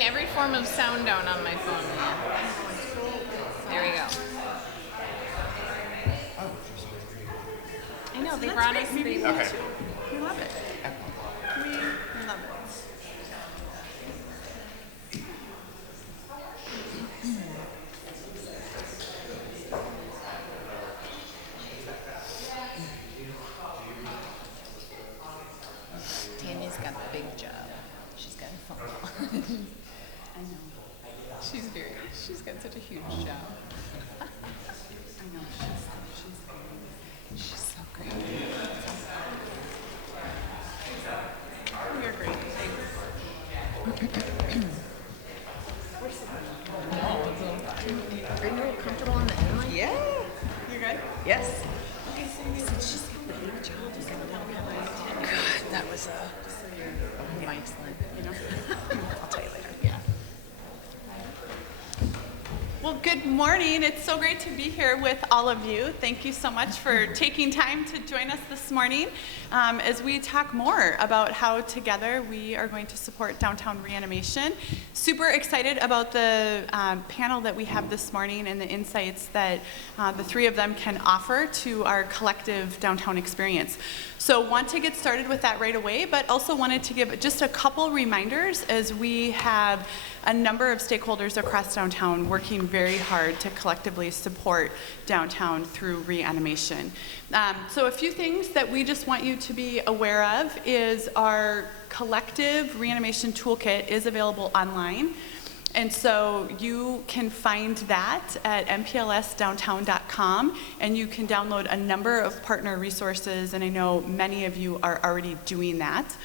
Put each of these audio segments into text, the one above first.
turning every form of sound down on my phone. There we go. I know, they brought us the... We love it. We love it. Tanya's got the big job. She's got a phone call. I know. She's got such a huge job. I know. She's so great. You're great. Are you comfortable on the inline? Yeah. You're good? Yes. Okay, so she's got the big job. God, that was excellent. You know? I'll tell you later. Yeah. Well, good morning. It's so great to be here with all of you. Thank you so much for taking time to join us this morning as we talk more about how together we are going to support downtown reanimation. Super excited about the panel that we have this morning and the insights that the three of them can offer to our collective downtown experience. So want to get started with that right away, but also wanted to give just a couple reminders as we have a number of stakeholders across downtown working very hard to collectively support downtown through reanimation. So a few things that we just want you to be aware of is our collective reanimation toolkit is available online. And so you can find that at mplsdowntown.com, and you can download a number of partner resources, and I know many of you are already doing that.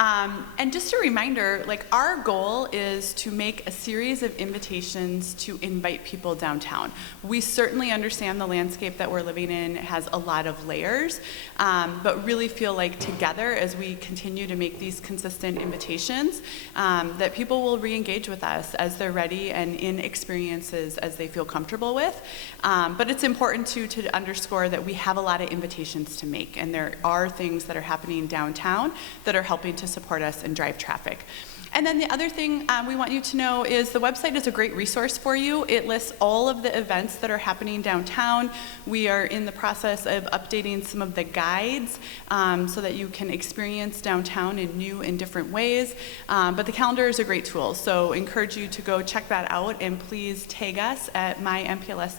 And just a reminder, like our goal is to make a series of invitations to invite people downtown. We certainly understand the landscape that we're living in has a lot of layers, but really feel like together as we continue to make these consistent invitations, that people will re-engage with us as they're ready and in experiences as they feel comfortable with. But it's important to underscore that we have a lot of invitations to make, and there are things that are happening downtown that are helping to support us and drive traffic. And then the other thing we want you to know is the website is a great resource for you. It lists all of the events that are happening downtown. We are in the process of updating some of the guides so that you can experience downtown in new and different ways. But the calendar is a great tool, so encourage you to go check that out, and please tag us at mympls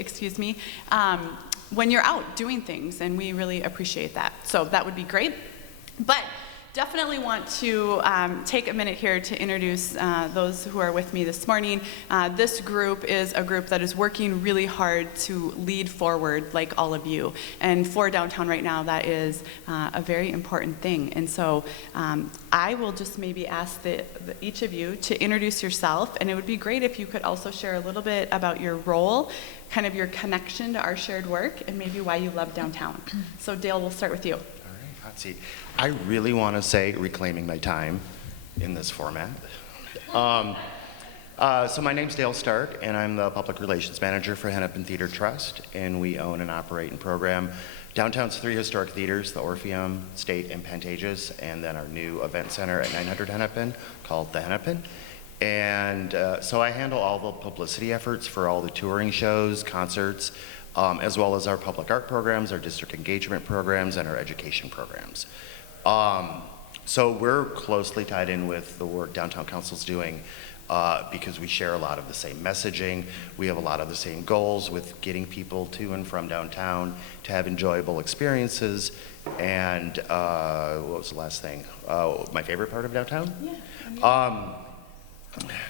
excuse me, when you're out doing things, and we really appreciate that. So that would be great. But definitely want to take a minute here to introduce those who are with me this morning. This group is a group that is working really hard to lead forward, like all of you. And for downtown right now, that is a very important thing. And so I will just maybe ask each of you to introduce yourself, and it would be great if you could also share a little bit about your role, kind of your connection to our shared work, and maybe why you love downtown. So Dale, we'll start with you. Hot seat. I really want to say reclaiming my time in this format. So my name's Dale Stark, and I'm the Public Relations Manager for Hennepin Theater Trust, and we own and operate and program downtown's three historic theaters, the Orpheum, State, and Pantages, and then our new event center at 900 Hennepin called the Hennepin. And so I handle all the publicity efforts for all the touring shows, concerts, as well as our public art programs, our district engagement programs, and our education programs. So we're closely tied in with the work Downtown Council's doing because we share a lot of the same messaging. We have a lot of the same goals with getting people to and from downtown to have enjoyable experiences. And what was the last thing? My favorite part of downtown? Yeah.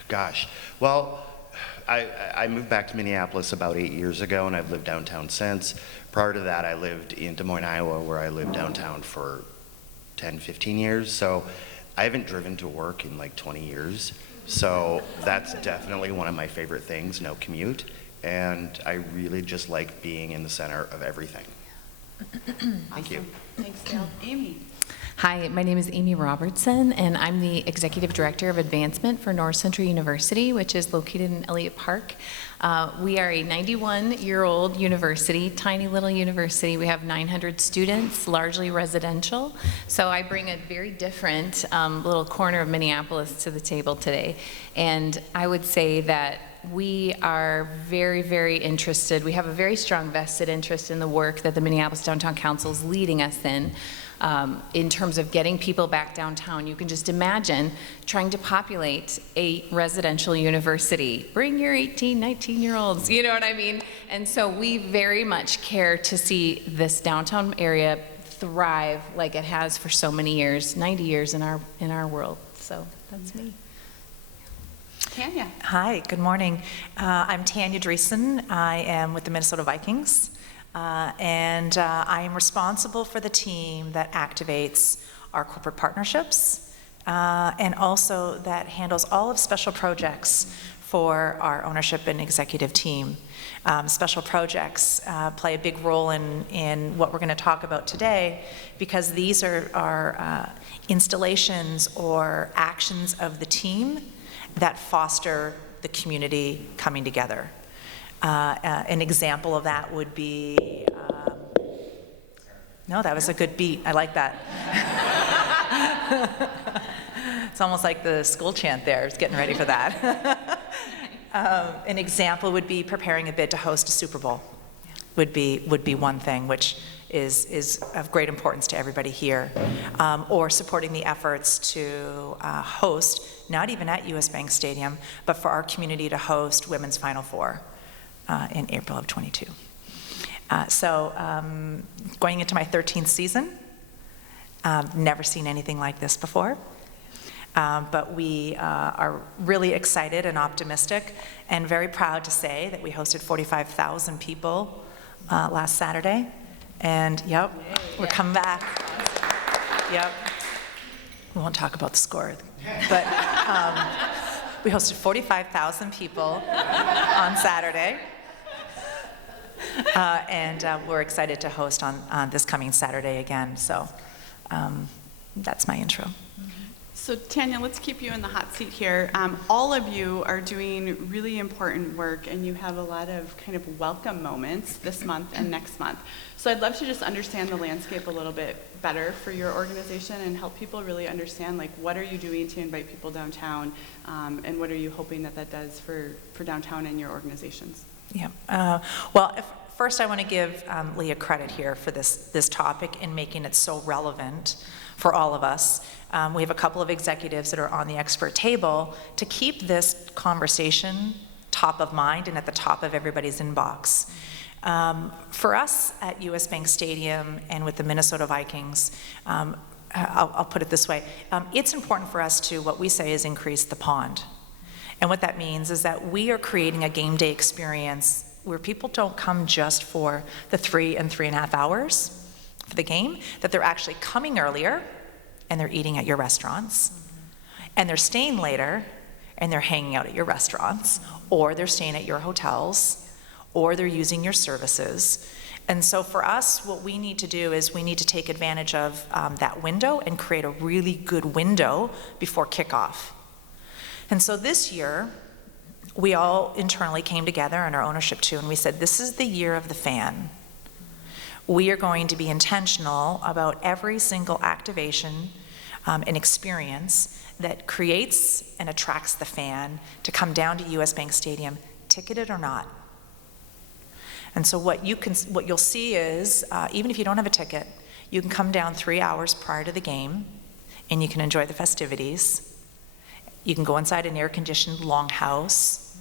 Gosh, well, I moved back to Minneapolis about 8 years ago, and I've lived downtown since. Prior to that, I lived in Des Moines, Iowa, where I lived downtown for 10, 15 years. So I haven't driven to work in like 20 years. So that's definitely one of my favorite things, no commute. And I really just like being in the center of everything. Thank you. Thanks, Dale. Amy. Hi, my name is Amy Robertson, and I'm the Executive Director of Advancement for North Central University, which is located in Elliott Park. We are a 91-year-old university, tiny little university. We have 900 students, largely residential. So I bring a very different little corner of Minneapolis to the table today. And I would say that we are very, very interested. We have a very strong vested interest in the work that the Minneapolis Downtown Council is leading us in terms of getting people back downtown. You can just imagine trying to populate a residential university. Bring your 18, 19-year-olds, you know what I mean? And so we very much care to see this downtown area thrive like it has for so many years, 90 years in our world. So that's me. Tanya. Hi, good morning. I'm Tanya Dreesen. I am with the Minnesota Vikings, and I am responsible for the team that activates our corporate partnerships and also that handles all of special projects for our ownership and executive team. Special projects play a big role in what we're going to talk about today because these are installations or actions of the team that foster the community coming together. An example of that would be, no, that was a good beat, I like that. It's almost like the school chant there, it's getting ready for that. An example would be preparing a bid to host a Super Bowl, would be one thing, which is of great importance to everybody here, or supporting the efforts to host, not even at US Bank Stadium, but for our community to host Women's Final Four in April of '22. So going into my 13th season, never seen anything like this before, but we are really excited and optimistic and very proud to say that we hosted 45,000 people last Saturday. And yep, we're coming back. Yep. We won't talk about the score, but we hosted 45,000 people on Saturday. And we're excited to host on this coming Saturday again. So that's my intro. So Tanya, let's keep you in the hot seat here. All of you are doing really important work and you have a lot of kind of welcome moments this month and next month. So I'd love to just understand the landscape a little bit better for your organization and help people really understand, like, what are you doing to invite people downtown, and what are you hoping that does for downtown and your organizations? Yeah. Well, first I want to give Leah credit here for this topic and making it so relevant for all of us. We have a couple of executives that are on the expert table to keep this conversation top of mind and at the top of everybody's inbox. For us at US Bank Stadium and with the Minnesota Vikings, I'll put it this way, it's important for us to, what we say is increase the pond. And what that means is that we are creating a game day experience where people don't come just for the 3 and 3.5 hours for the game, that they're actually coming earlier and they're eating at your restaurants, and they're staying later and they're hanging out at your restaurants, or they're staying at your hotels, or they're using your services. And so for us, what we need to do is we need to take advantage of that window and create a really good window before kickoff. And so this year, we all internally came together, and our ownership too, and we said, this is the year of the fan. We are going to be intentional about every single activation and experience that creates and attracts the fan to come down to US Bank Stadium, ticketed or not. And so what you'll see is, even if you don't have a ticket, you can come down 3 hours prior to the game, and you can enjoy the festivities. You can go inside an air-conditioned longhouse,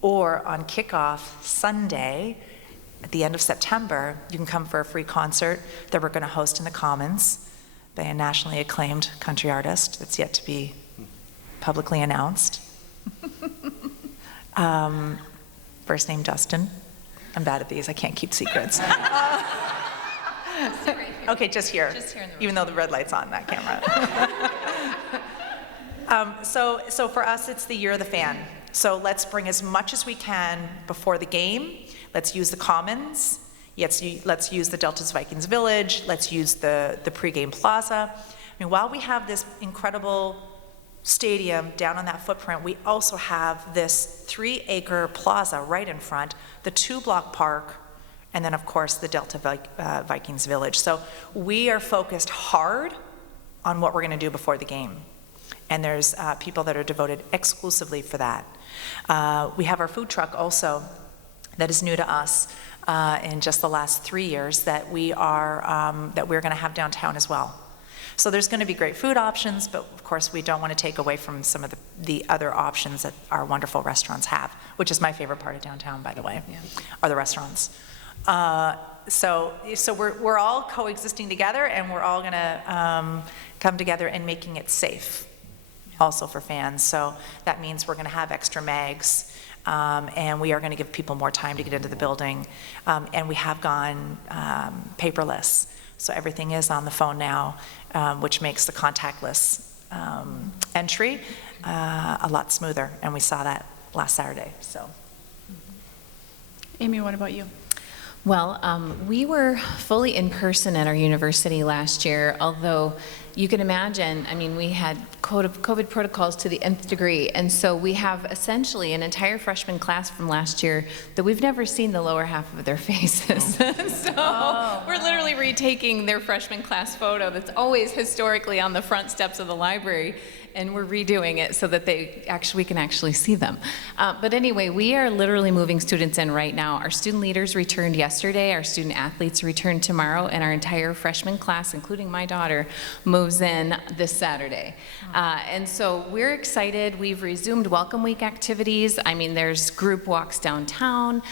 or on kickoff Sunday, at the end of September, you can come for a free concert that we're going to host in the Commons by a nationally acclaimed country artist that's yet to be publicly announced. First name Dustin. I'm bad at these, I can't keep secrets. Okay, just here. Just here in the room. Even though the red light's on that camera. So for us, it's the year of the fan. So let's bring as much as we can before the game. Let's use the Commons, let's use the Delta's Vikings Village, let's use the pregame plaza. I mean, while we have this incredible stadium down on that footprint, we also have this 3-acre plaza right in front, the 2-block park, and then of course the Delta Vikings Village. So we are focused hard on what we're going to do before the game. And there's people that are devoted exclusively for that. We have our food truck also that is new to us in just the last 3 years that we're going to have downtown as well. So there's going to be great food options, but of course we don't want to take away from some of the other options that our wonderful restaurants have, which is my favorite part of downtown, by the way, are the restaurants. So we're all coexisting together, and we're all going to come together and making it safe also for fans. So that means we're going to have extra mags, and we are going to give people more time to get into the building. And we have gone paperless. So everything is on the phone now, which makes the contactless entry a lot smoother. And we saw that last Saturday. So, Amy, what about you? Well, we were fully in person at our university last year, although you can imagine, I mean, we had COVID protocols to the nth degree, and so we have essentially an entire freshman class from last year that we've never seen the lower half of their faces. We're literally retaking their freshman class photo that's always historically on the front steps of the library, and we're redoing it so that we can actually see them. But anyway, we are literally moving students in right now. Our student leaders returned yesterday, our student athletes returned tomorrow, and our entire freshman class, including my daughter, moves in this Saturday. And so we're excited. We've resumed Welcome Week activities. I mean, there's group walks downtown,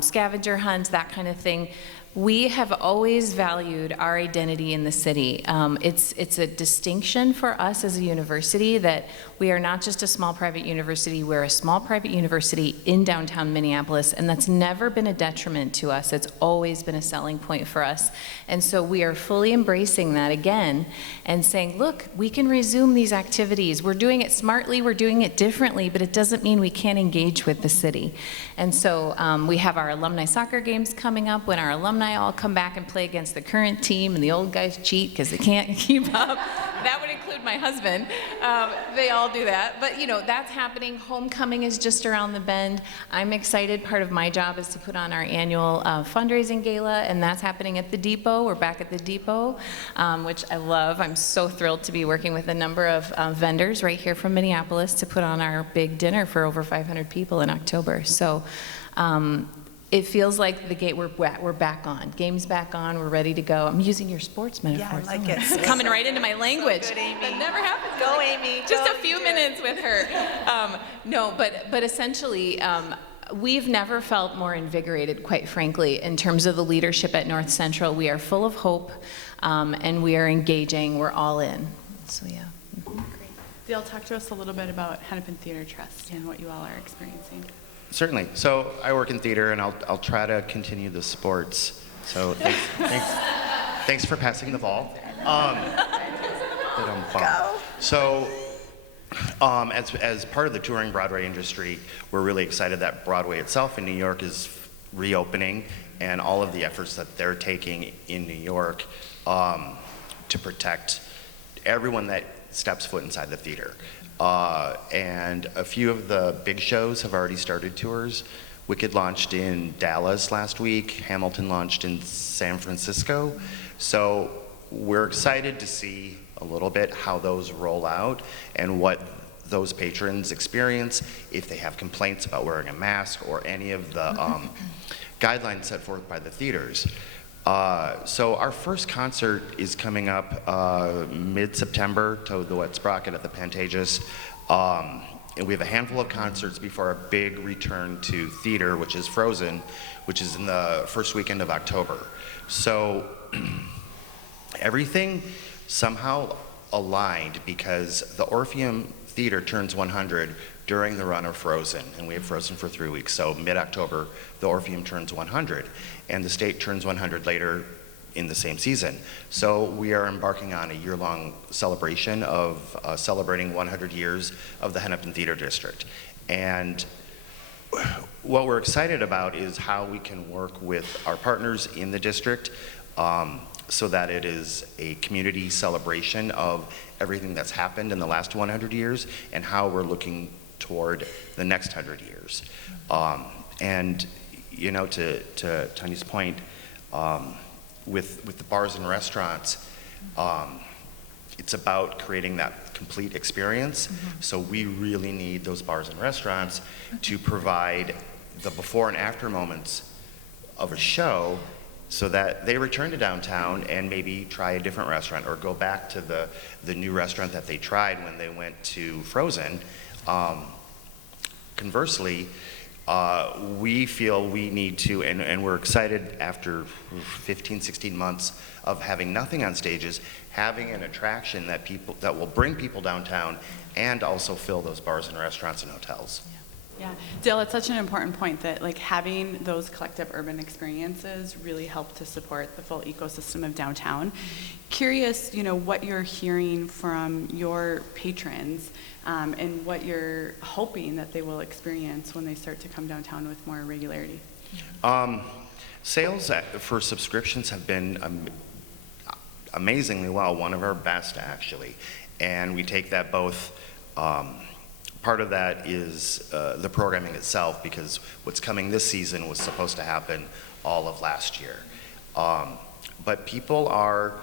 scavenger hunts, that kind of thing. We have always valued our identity in the city. It's a distinction for us as a university that we are not just a small private university, we're a small private university in downtown Minneapolis, and that's never been a detriment to us. It's always been a selling point for us. And so we are fully embracing that again and saying, look, we can resume these activities. We're doing it smartly, we're doing it differently, but it doesn't mean we can't engage with the city. And so we have our alumni soccer games coming up when our alumni all come back and play against the current team and the old guys cheat because they can't keep up. That would include my husband. They all do that. But you know, that's happening. Homecoming is just around the bend. I'm excited. Part of my job is to put on our annual fundraising gala, and that's happening at the Depot. We're back at the Depot, which I love. I'm so thrilled to be working with a number of vendors right here from Minneapolis to put on our big dinner for over 500 people in October. So it feels like the gate, we're back on. Game's back on, we're ready to go. I'm using your sports metaphors. Yeah, I like it. It's coming right into my language. So good, Amy. That never happens. Go, Amy. Just Go, a few do minutes with her. No, but essentially, we've never felt more invigorated, quite frankly, in terms of the leadership at North Central. We are full of hope, and we are engaging. We're all in. So yeah. Great. Dale, talk to us a little bit about Hennepin Theater Trust and what you all are experiencing. Certainly. So I work in theater, and I'll try to continue the sports. So thanks for passing the ball. So as part of the touring Broadway industry, we're really excited that Broadway itself in New York is reopening, and all of the efforts that they're taking in New York to protect everyone that steps foot inside the theater. And a few of the big shows have already started tours. Wicked launched in Dallas last week. Hamilton launched in San Francisco. So we're excited to see a little bit how those roll out and what those patrons experience, if they have complaints about wearing a mask or any of the guidelines set forth by the theaters. So our first concert is coming up mid-September to the Wet Sprocket at the Pantages. And we have a handful of concerts before our big return to theater, which is Frozen, which is in the first weekend of October. So everything somehow aligned because the Orpheum Theater turns 100 during the run of Frozen, and we have Frozen for 3 weeks. So mid-October, the Orpheum turns 100, and the state turns 100 later in the same season. So we are embarking on a year-long celebration of celebrating 100 years of the Hennepin Theater District. And what we're excited about is how we can work with our partners in the district so that it is a community celebration of everything that's happened in the last 100 years and how we're looking toward the next 100 years. And, you know, to Tanya's point, with the bars and restaurants, it's about creating that complete experience. So we really need those bars and restaurants to provide the before and after moments of a show so that they return to downtown and maybe try a different restaurant or go back to the new restaurant that they tried when they went to Frozen. Conversely, we feel we need to, and we're excited after 15, 16 months of having nothing on stages, having an attraction that will bring people downtown and also fill those bars and restaurants and hotels. Yeah, Dale, it's such an important point that like having those collective urban experiences really help to support the full ecosystem of downtown. Curious, you know, what you're hearing from your patrons and what you're hoping that they will experience when they start to come downtown with more regularity. Sales for subscriptions have been amazingly well, one of our best actually, and we take that both. Part of that is the programming itself, because what's coming this season was supposed to happen all of last year. But people are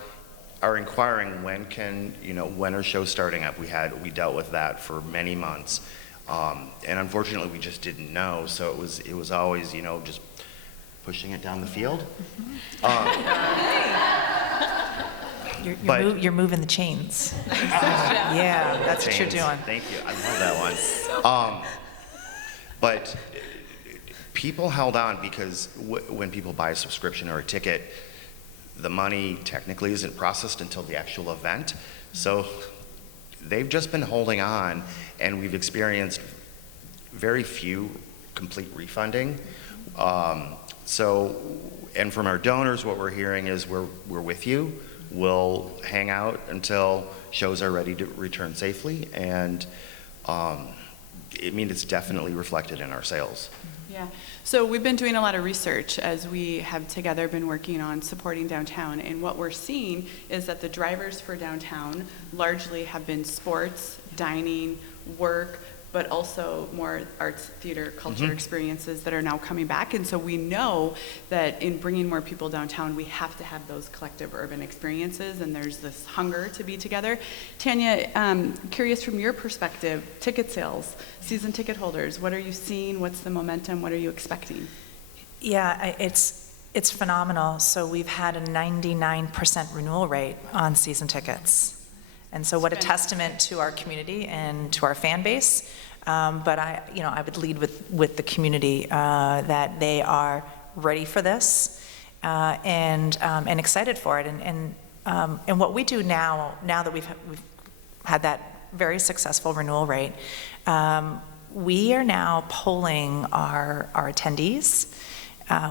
inquiring when are shows starting up. We dealt with that for many months, and unfortunately we just didn't know. So it was always just pushing it down the field. You're moving the chains. Yeah, that's what you're doing. Thank you. I love that one. But people held on because when people buy a subscription or a ticket, the money technically isn't processed until the actual event. So they've just been holding on, and we've experienced very few complete refunding. And from our donors, what we're hearing is we're with you. We'll hang out until shows are ready to return safely, and it's definitely reflected in our sales. Yeah, so we've been doing a lot of research as we have together been working on supporting downtown, and what we're seeing is that the drivers for downtown largely have been sports, dining, work, but also more arts, theater, culture experiences that are now coming back. And so we know that in bringing more people downtown, we have to have those collective urban experiences, and there's this hunger to be together. Tanya, curious from your perspective, ticket sales, season ticket holders, what are you seeing? What's the momentum? What are you expecting? Yeah, it's phenomenal. So we've had a 99% renewal rate on season tickets. And so what a testament to our community and to our fan base. But I would lead with the community that they are ready for this and excited for it. And what we do now that we've had that very successful renewal rate, we are now polling our attendees.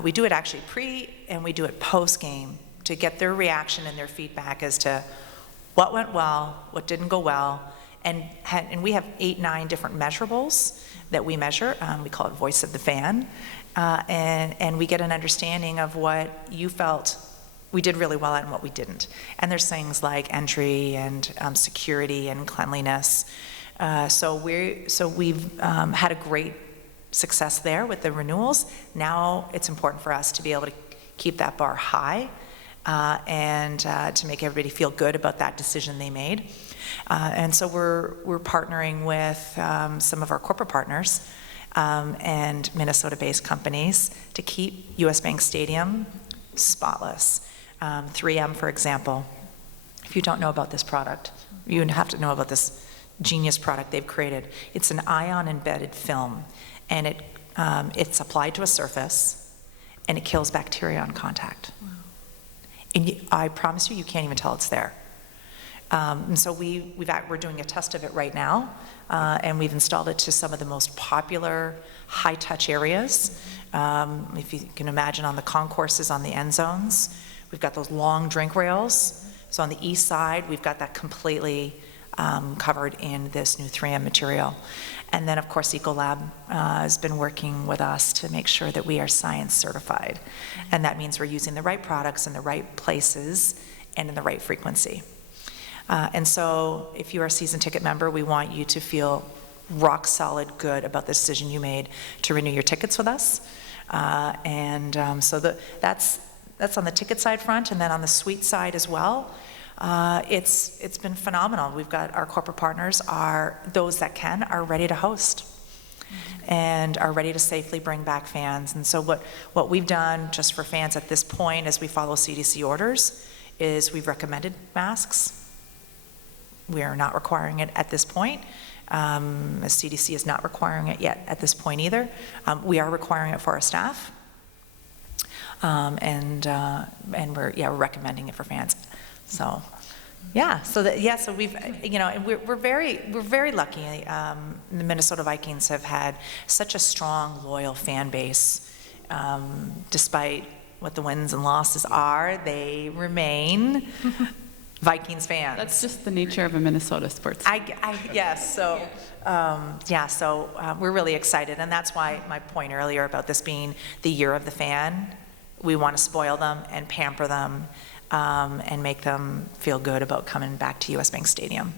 We do it actually pre and we do it post game to get their reaction and their feedback as to what went well, what didn't go well, and we have 8, 9 different measurables that we measure. We call it Voice of the Fan, and we get an understanding of what you felt we did really well at and what we didn't. And there's things like entry and security and cleanliness. So we've had a great success there with the renewals. Now it's important for us to be able to keep that bar high. And to make everybody feel good about that decision they made. And so we're partnering with some of our corporate partners and Minnesota-based companies to keep US Bank Stadium spotless. 3M, for example, if you don't know about this product, you have to know about this genius product they've created. It's an ion-embedded film, and it's applied to a surface, and it kills bacteria on contact. And I promise you can't even tell it's there. And so we're doing a test of it right now, and we've installed it to some of the most popular high-touch areas. If you can imagine, on the concourses, on the end zones, we've got those long drink rails. So on the east side, we've got that completely covered in this new 3M material. And then, of course, Ecolab has been working with us to make sure that we are science certified. And that means we're using the right products in the right places and in the right frequency. And so if you're a season ticket member, we want you to feel rock solid good about the decision you made to renew your tickets with us. So that's on the ticket side front, and then on the suite side as well. It's been phenomenal. We've got our corporate partners those that are ready to host and are ready to safely bring back fans. And so what we've done just for fans at this point as we follow CDC orders is we've recommended masks. We are not requiring it at this point. As CDC is not requiring it yet at this point either. We are requiring it for our staff. And we're recommending it for fans. So, so we've, and we're very lucky. The Minnesota Vikings have had such a strong, loyal fan base. Despite what the wins and losses are, they remain Vikings fans. That's just the nature of a Minnesota sports. Yes. So, we're really excited, and that's why my point earlier about this being the year of the fan. We want to spoil them and pamper them, and make them feel good about coming back to US Bank Stadium.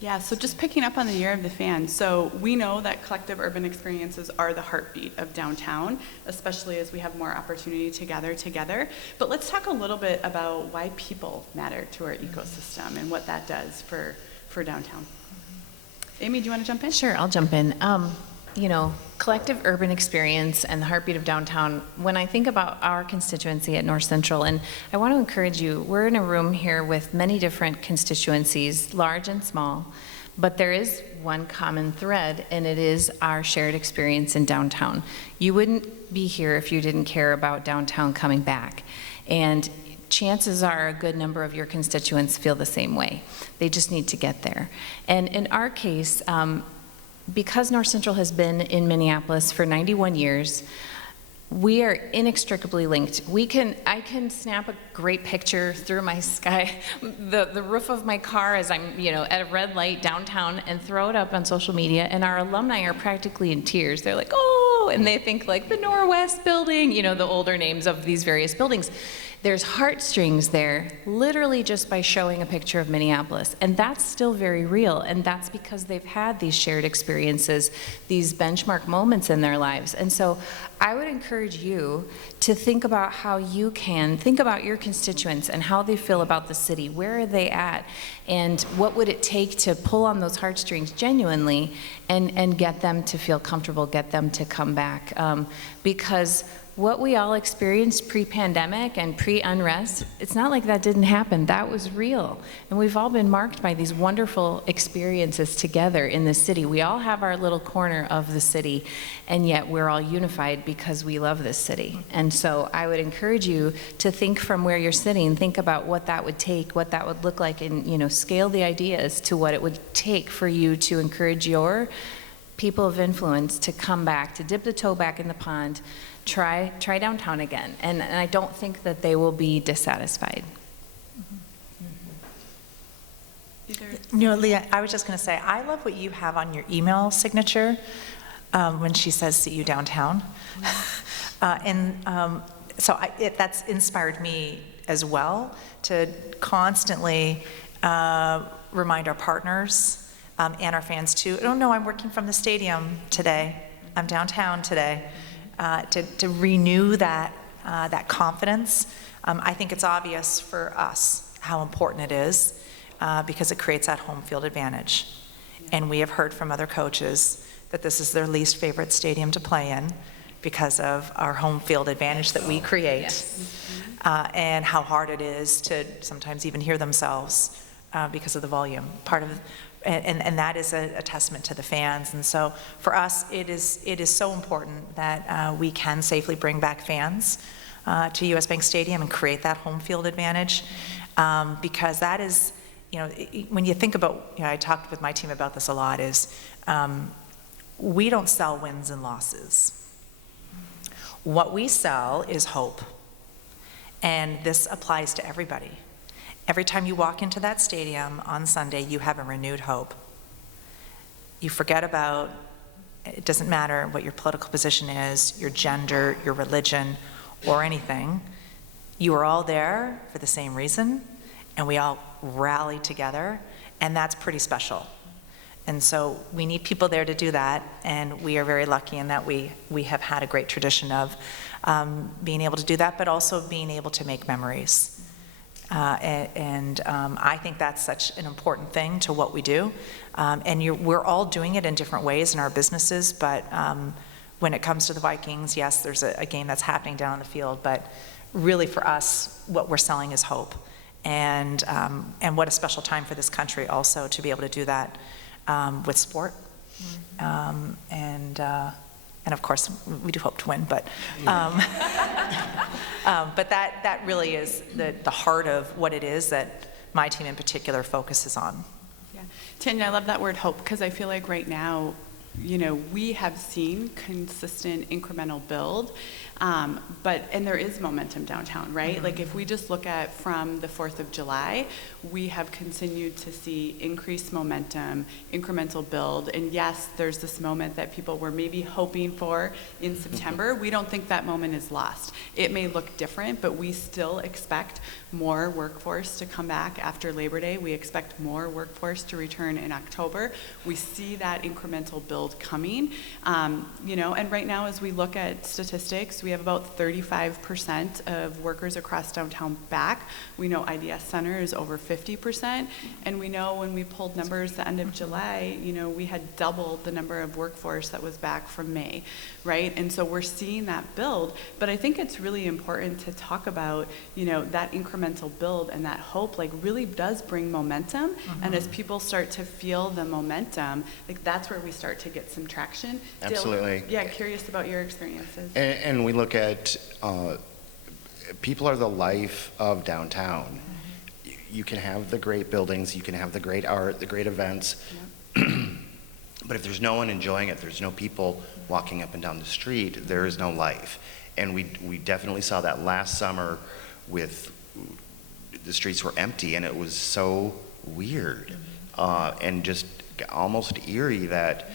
Yeah, so just picking up on the year of the fan. So we know that collective urban experiences are the heartbeat of downtown, especially as we have more opportunity to gather together. But let's talk a little bit about why people matter to our ecosystem and what that does for downtown. Amy, do you want to jump in? Sure, I'll jump in. Collective urban experience and the heartbeat of downtown, when I think about our constituency at North Central, and I want to encourage you, we're in a room here with many different constituencies, large and small, but there is one common thread, and it is our shared experience in downtown. You wouldn't be here if you didn't care about downtown coming back. And chances are a good number of your constituents feel the same way. They just need to get there. And in our case, because North Central has been in Minneapolis for 91 years, we are inextricably linked. I can snap a great picture through my sky, the roof of my car as I'm, at a red light downtown, and throw it up on social media, and our alumni are practically in tears. They're like, oh, and they think like the Norwest building, the older names of these various buildings. There's heartstrings there, literally just by showing a picture of Minneapolis. And that's still very real. And that's because they've had these shared experiences, these benchmark moments in their lives. And so I would encourage you to think about how you can think about your constituents and how they feel about the city. Where are they at? And what would it take to pull on those heartstrings genuinely and get them to feel comfortable, get them to come back? Because what we all experienced pre-pandemic and pre-unrest, it's not like that didn't happen. That was real. And we've all been marked by these wonderful experiences together in the city. We all have our little corner of the city, and yet we're all unified because we love this city. And so I would encourage you to think from where you're sitting, think about what that would take, what that would look like, and scale the ideas to what it would take for you to encourage your people of influence to come back, to dip the toe back in the pond, try downtown again. And I don't think that they will be dissatisfied. Leah, I was just going to say, I love what you have on your email signature when she says, see you downtown. That's inspired me as well to constantly remind our partners and our fans too, oh no, I'm working from the stadium today. I'm downtown today. To renew that confidence. I think it's obvious for us how important it is because it creates that home field advantage. And we have heard from other coaches that this is their least favorite stadium to play in because of our home field advantage that we create. Yes. And how hard it is to sometimes even hear themselves because of the volume. And that is a testament to the fans. And so for us, it is so important that we can safely bring back fans to US Bank Stadium and create that home field advantage. Because that is, when you think about, I talked with my team about this a lot, is we don't sell wins and losses. What we sell is hope. And this applies to everybody. Every time you walk into that stadium on Sunday, you have a renewed hope. You forget about, it doesn't matter what your political position is, your gender, your religion, or anything. You are all there for the same reason, and we all rally together, and that's pretty special. And so we need people there to do that, and we are very lucky in that we have had a great tradition of being able to do that, but also being able to make memories. I think that's such an important thing to what we do. We're all doing it in different ways in our businesses, but when it comes to the Vikings, yes, there's a game that's happening down on the field, but really for us, what we're selling is hope. And what a special time for this country also to be able to do that with sport. And of course, we do hope to win, but that really is the heart of what it is that my team in particular focuses on. Yeah. Tanya, I love that word hope, because I feel like right now, you know, we have seen consistent incremental build, and there is momentum downtown, right? Like if we just look at from the 4th of July, we have continued to see increased momentum, incremental build, and yes, there's this moment that people were maybe hoping for in September. We don't think that moment is lost. It may look different, but we still expect more workforce to come back after Labor Day. We expect more workforce to return in October. We see that incremental build coming, you know, and right now as we look at statistics, we have about 35% of workers across downtown back. We know IDS Center is over 50%, and we know when we pulled numbers the end of July, you know, we had doubled the number of workforce that was back from May, right? And so we're seeing that build, but I think it's really important to talk about, you know, that incremental build and that hope like really does bring momentum, and as people start to feel the momentum, like that's where we start to get some traction. Absolutely. Dale, yeah, curious about your experiences. And we look at people are the life of downtown. You can have the great buildings, you can have the great art, the great events, but if there's no one enjoying it, there's no people walking up and down the street, there is no life. And we definitely saw that last summer with the streets were empty, and it was so weird and just almost eerie that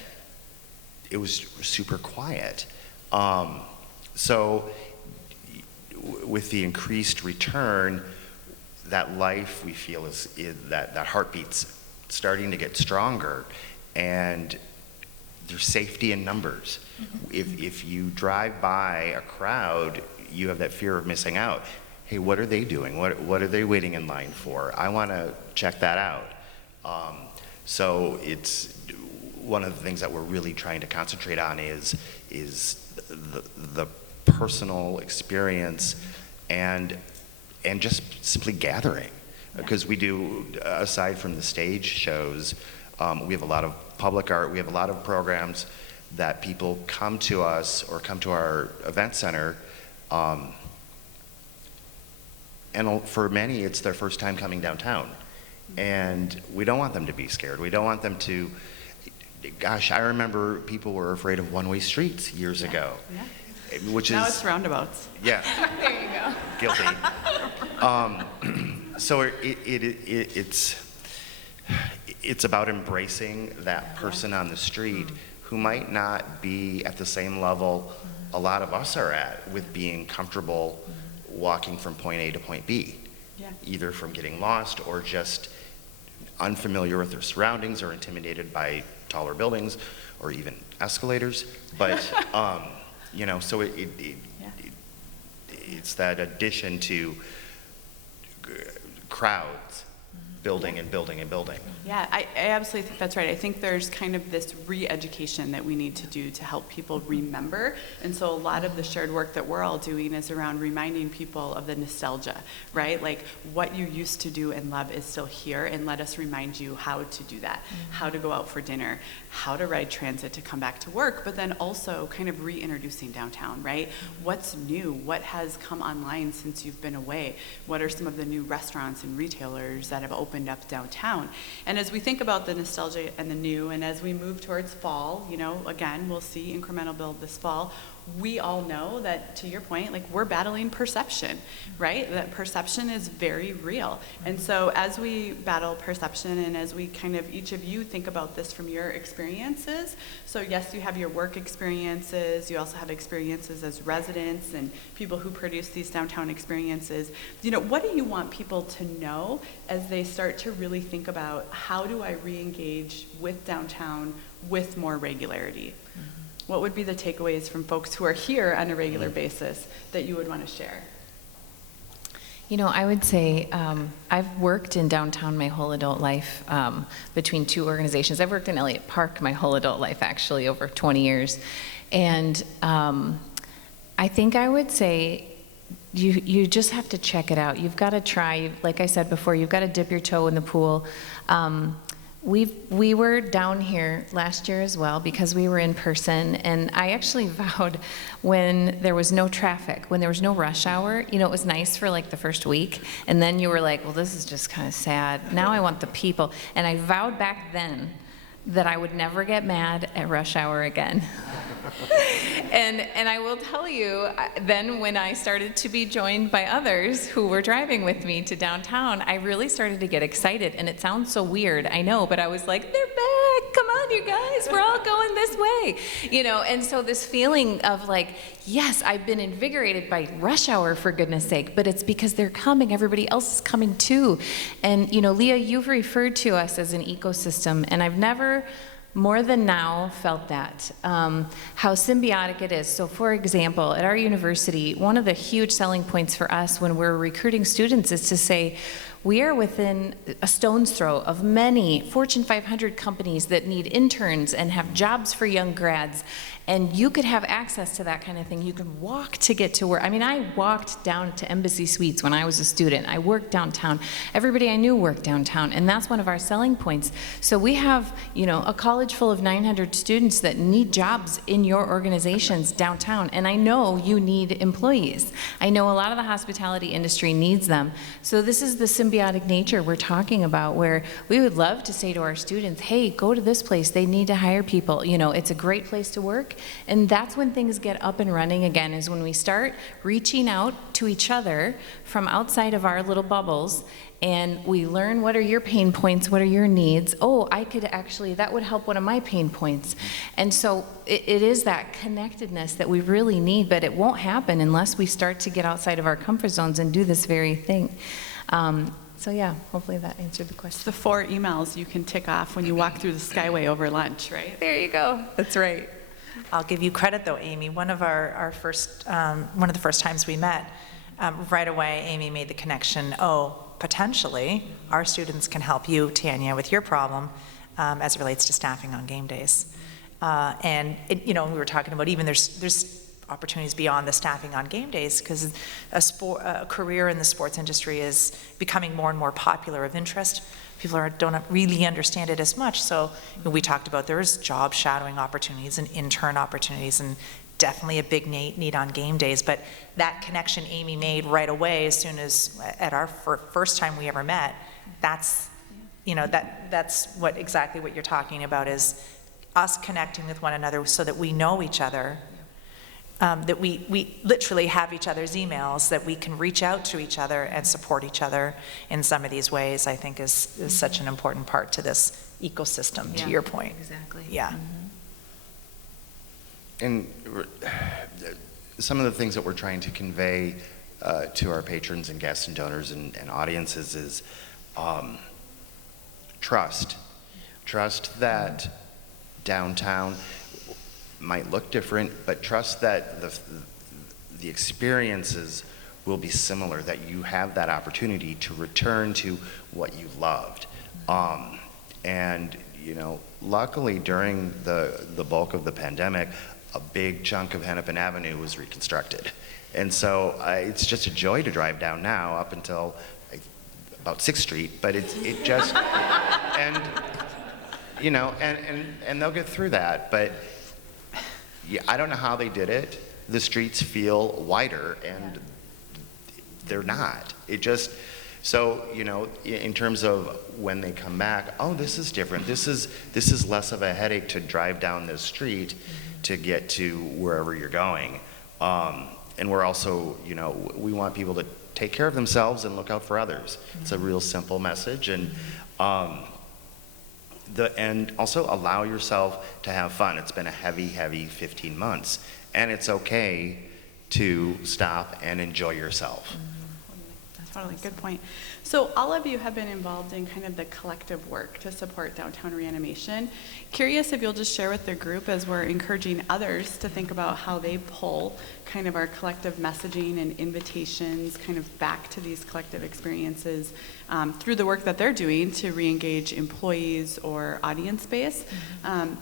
it was super quiet. So with the increased return, that life we feel is that heartbeat's starting to get stronger, and there's safety in numbers. If you drive by a crowd, you have that fear of missing out. Hey, what are they doing? What are they waiting in line for? I want to check that out. So it's one of the things that we're really trying to concentrate on is the personal experience and just simply gathering, because we do, aside from the stage shows, we have a lot of public art, we have a lot of programs that people come to us or come to our event center, and for many it's their first time coming downtown, and we don't want them to be scared. We don't want them to, gosh, I remember people were afraid of one-way streets years ago. Which now is, it's roundabouts. There you go. Guilty. So it's about embracing that person on the street who might not be at the same level a lot of us are at with being comfortable walking from point A to point B, either from getting lost or just unfamiliar with their surroundings or intimidated by taller buildings or even escalators. But you know, so it's that addition to crowds building and building and building. Yeah, I absolutely think that's right. I think there's kind of this re-education that we need to do to help people remember. And so a lot of the shared work that we're all doing is around reminding people of the nostalgia, right? Like what you used to do and love is still here, and let us remind you how to do that, how to go out for dinner, how to ride transit to come back to work, but then also kind of reintroducing downtown, right? What's new? What has come online since you've been away? What are some of the new restaurants and retailers that have opened up downtown? And as we think about the nostalgia and the new, and as we move towards fall, you know, again, we'll see incremental build this fall. we all know that, to your point, like we're battling perception, right? That perception is very real. And so as we battle perception and as we kind of, each of you think about this from your experiences, so yes, you have your work experiences, you also have experiences as residents and people who produce these downtown experiences. You know, what do you want people to know as they start to really think about how do I re-engage with downtown with more regularity? What would be the takeaways from folks who are here on a regular basis that you would want to share? You know, I would say I've worked in downtown my whole adult life between two organizations. I've worked in Elliott Park my whole adult life, actually, over 20 years. And I think I would say you just have to check it out. You've got to try, like I said before, you've got to dip your toe in the pool. We were down here last year as well because we were in person, and I actually vowed when there was no traffic, when there was no rush hour, you know, it was nice for like the first week, and then you were like, well, this is just kind of sad. Now I want the people. And I vowed back then that I would never get mad at rush hour again. And I will tell you, then when I started to be joined by others who were driving with me to downtown, I really started to get excited. And it sounds so weird, I know, but I was like, they're back, come on you guys, we're all going this way. You know, and so this feeling of like, yes, I've been invigorated by rush hour for goodness sake, but it's because they're coming, everybody else is coming too. And you know, Leah, you've referred to us as an ecosystem, and I've never more than now felt that, how symbiotic it is. So for example, at our university, one of the huge selling points for us when we're recruiting students is to say, we are within a stone's throw of many Fortune 500 companies that need interns and have jobs for young grads. And you could have access to that kind of thing. You can walk to get to work. I mean, I walked down to Embassy Suites when I was a student. I worked downtown. Everybody I knew worked downtown, and that's one of our selling points. So we have, you know, a college full of 900 students that need jobs in your organizations downtown, and I know you need employees. I know a lot of the hospitality industry needs them. So this is the symbiotic nature we're talking about, where we would love to say to our students, hey, go to this place. They need to hire people. You know, it's a great place to work. And that's when things get up and running again, is when we start reaching out to each other from outside of our little bubbles, and we learn what are your pain points, what are your needs. Oh, I could actually, that would help one of my pain points. And so it is that connectedness that we really need, but it won't happen unless we start to get outside of our comfort zones and do this very thing. So yeah, hopefully that answered the question. The 4 emails you can tick off when you walk through the Skyway over lunch, right? There you go. That's right. I'll give you credit though, Amy. One of our first, one of the first times we met, right away, Amy made the connection, oh, potentially, our students can help you, Tanya, with your problem as it relates to staffing on game days. And, you know, we were talking about even there's opportunities beyond the staffing on game days, because a career in the sports industry is becoming more and more popular, of interest. People don't really understand it as much. So we talked about there's job shadowing opportunities and intern opportunities, and definitely a big need on game days. But that connection Amy made right away, as soon as at our first time we ever met, that's, you know, that's exactly what you're talking about, is us connecting with one another so that we know each other. That we literally have each other's emails, that we can reach out to each other and support each other in some of these ways, I think is such an important part to this ecosystem, to your point. Exactly. Yeah. And some of the things that we're trying to convey to our patrons and guests and donors and audiences is trust. Trust that downtown might look different, but trust that the experiences will be similar, that you have that opportunity to return to what you loved. And you know, luckily during the bulk of the pandemic, a big chunk of Hennepin Avenue was reconstructed. And so it's just a joy to drive down now up until about 6th Street, but it just, and you know, and they'll get through that, but yeah, I don't know how they did it. The streets feel wider, and they're not. It just, So, you know, in terms of when they come back, oh, this is different. This is less of a headache to drive down this street to get to wherever you're going. And we're also, you know, we want people to take care of themselves and look out for others. It's a real simple message. And and also allow yourself to have fun. It's been a heavy, heavy 15 months, and it's okay to stop and enjoy yourself. That's totally a good point. So all of you have been involved in kind of the collective work to support downtown reanimation. Curious if you'll just share with the group as we're encouraging others to think about how they pull kind of our collective messaging and invitations kind of back to these collective experiences through the work that they're doing to re-engage employees or audience base.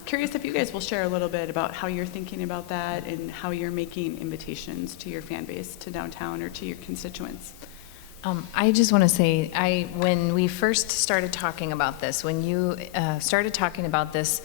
Curious if you guys will share a little bit about how you're thinking about that and how you're making invitations to your fan base, to downtown, or to your constituents. I just want to say, when we first started talking about this, when you started talking about this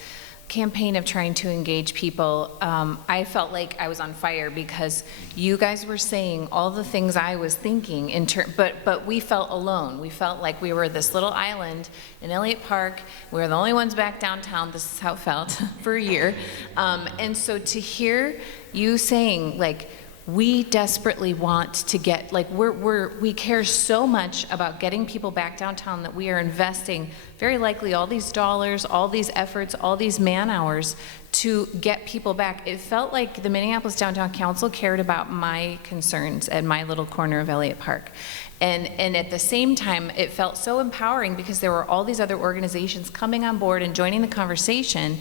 campaign of trying to engage people, I felt like I was on fire because you guys were saying all the things I was thinking, but we felt alone. We felt like we were this little island in Elliott Park. We were the only ones back downtown. This is how it felt for a year. And so to hear you saying, like, we desperately want to get, like, we care so much about getting people back downtown that we are investing very likely all these dollars, all these efforts, all these man hours to get people back. It felt like the Minneapolis Downtown Council cared about my concerns at my little corner of Elliott Park. And at the same time, it felt so empowering because there were all these other organizations coming on board and joining the conversation.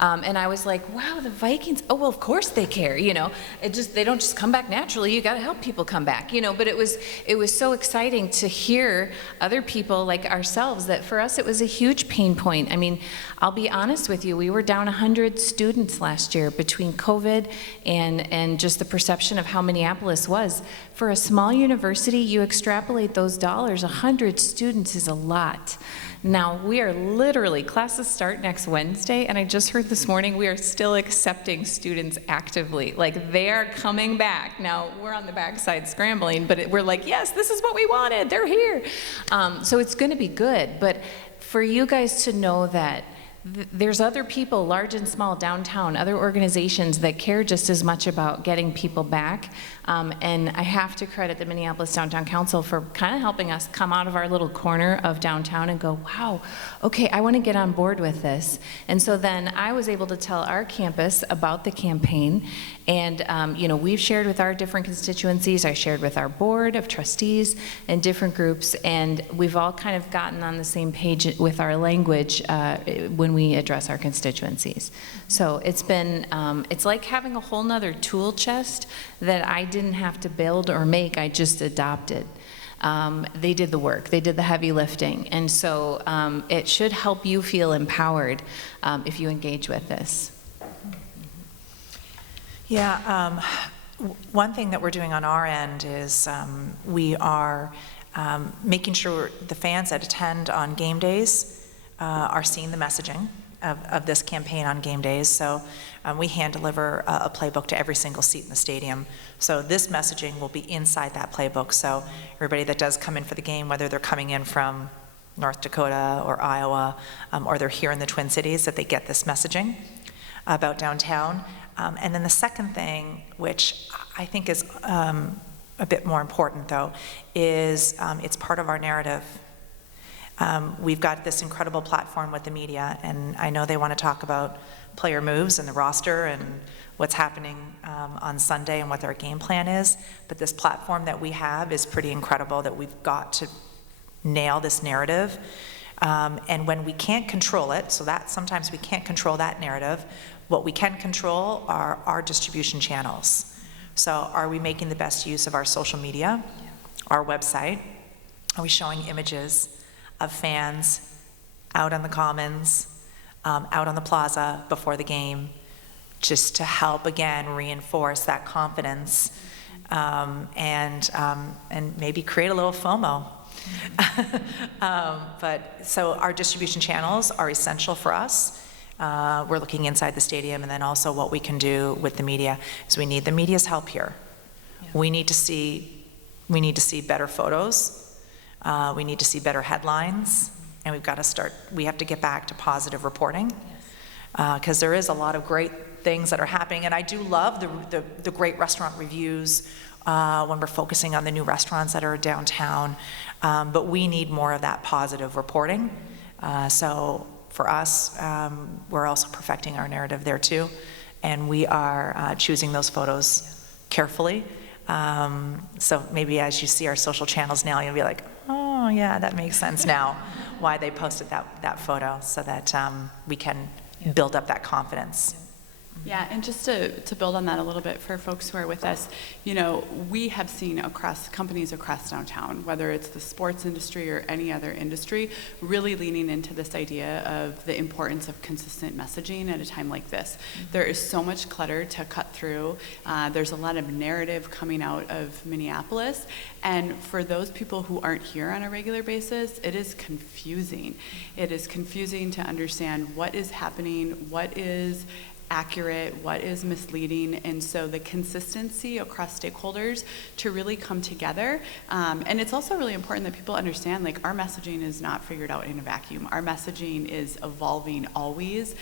And I was like, wow, the Vikings, oh, well, of course they care, you know. They don't just come back naturally. You got to help people come back, you know. But it was so exciting to hear other people like ourselves that for us it was a huge pain point. I mean, I'll be honest with you, we were down 100 students last year between COVID and just the perception of how Minneapolis was. For a small university, you extrapolate those dollars, 100 students is a lot. Now, we are literally, classes start next Wednesday, and I just heard this morning we are still accepting students actively. Like, they are coming back. Now, we're on the backside scrambling, but we're like, yes, this is what we wanted, they're here. So it's gonna be good, but for you guys to know that there's other people, large and small, downtown, other organizations that care just as much about getting people back. And I have to credit the Minneapolis Downtown Council for kind of helping us come out of our little corner of downtown and go, wow, okay, I want to get on board with this. And so then I was able to tell our campus about the campaign. And you know, we've shared with our different constituencies. I shared with our board of trustees and different groups, and we've all kind of gotten on the same page with our language when we address our constituencies. So it's been, it's like having a whole nother tool chest that I didn't have to build or make, I just adopted. They did the work, they did the heavy lifting, and so it should help you feel empowered if you engage with this. Yeah, one thing that we're doing on our end is we are making sure the fans that attend on game days are seeing the messaging of this campaign on game days. So we hand deliver a playbook to every single seat in the stadium. So this messaging will be inside that playbook. So everybody that does come in for the game, whether they're coming in from North Dakota or Iowa, or they're here in the Twin Cities, that they get this messaging about downtown. And then the second thing, which I think is a bit more important though, is it's part of our narrative. We've got this incredible platform with the media, and I know they want to talk about player moves and the roster and what's happening on Sunday and what their game plan is, but this platform that we have is pretty incredible, that we've got to nail this narrative. And when we can't control it, so that sometimes we can't control that narrative, what we can control are our distribution channels. So are we making the best use of our social media, our website? Are we showing images of fans out on the commons, out on the plaza before the game, just to help, again, reinforce that confidence and maybe create a little FOMO. But so our distribution channels are essential for us. We're looking inside the stadium, and then also what we can do with the media is we need the media's help here. Yeah. We need to see better photos. We need to see better headlines, and we have to get back to positive reporting, because there is a lot of great things that are happening, and I do love the great restaurant reviews when we're focusing on the new restaurants that are downtown, but we need more of that positive reporting. So for us, we're also perfecting our narrative there too, and we are choosing those photos carefully. So maybe as you see our social channels now, you'll be like, oh yeah, that makes sense now, why they posted that photo, so that we can build up that confidence. Yeah, and just to build on that a little bit for folks who are with us, you know, we have seen across companies across downtown, whether it's the sports industry or any other industry, really leaning into this idea of the importance of consistent messaging at a time like this. There is so much clutter to cut through. There's a lot of narrative coming out of Minneapolis, and for those people who aren't here on a regular basis, it is confusing. It is confusing to understand what is happening, what is accurate, what is misleading, and so the consistency across stakeholders to really come together. And it's also really important that people understand, like, our messaging is not figured out in a vacuum. Our messaging is evolving always.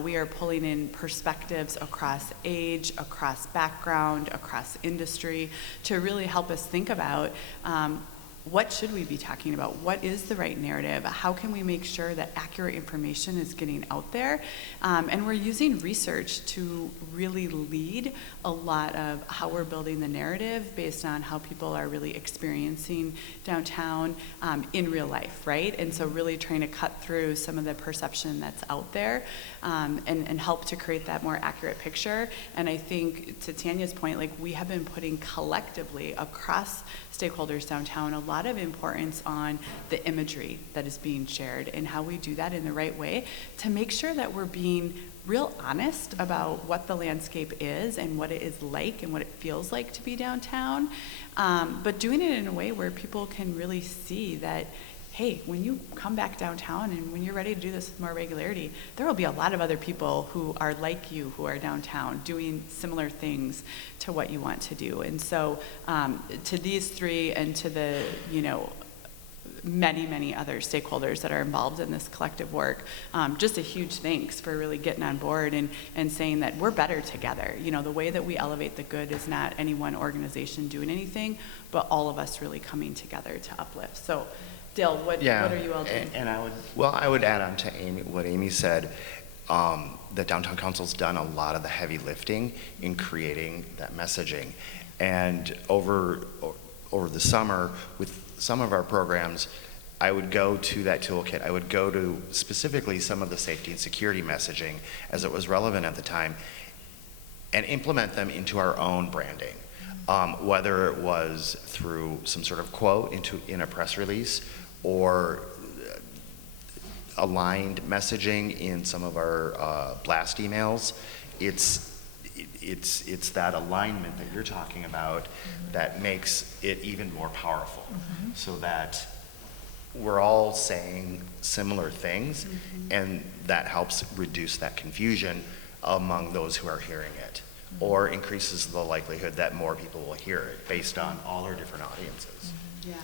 We are pulling in perspectives across age, across background, across industry to really help us think about what should we be talking about? What is the right narrative? How can we make sure that accurate information is getting out there? And we're using research to really lead a lot of how we're building the narrative based on how people are really experiencing downtown in real life, right? And so really trying to cut through some of the perception that's out there and help to create that more accurate picture. And I think, to Tanya's point, like, we have been putting collectively across stakeholders downtown a lot of importance on the imagery that is being shared and how we do that in the right way to make sure that we're being real honest about what the landscape is and what it is like and what it feels like to be downtown, but doing it in a way where people can really see that, hey, when you come back downtown and when you're ready to do this with more regularity, there will be a lot of other people who are like you, who are downtown, doing similar things to what you want to do. And so to these three and to the, you know, many, many other stakeholders that are involved in this collective work, just a huge thanks for really getting on board and saying that we're better together. You know, the way that we elevate the good is not any one organization doing anything, but all of us really coming together to uplift. So Dale, what are you all doing? And I would add on to what Amy said, that Downtown Council's done a lot of the heavy lifting in creating that messaging. And over the summer, with some of our programs, I would go to that toolkit. I would go to specifically some of the safety and security messaging as it was relevant at the time and implement them into our own branding. Whether it was through some sort of quote in a press release or aligned messaging in some of our blast emails, it's that alignment that you're talking about that makes it even more powerful, so that we're all saying similar things, and that helps reduce that confusion among those who are hearing it, or increases the likelihood that more people will hear it based on all our different audiences. Yeah,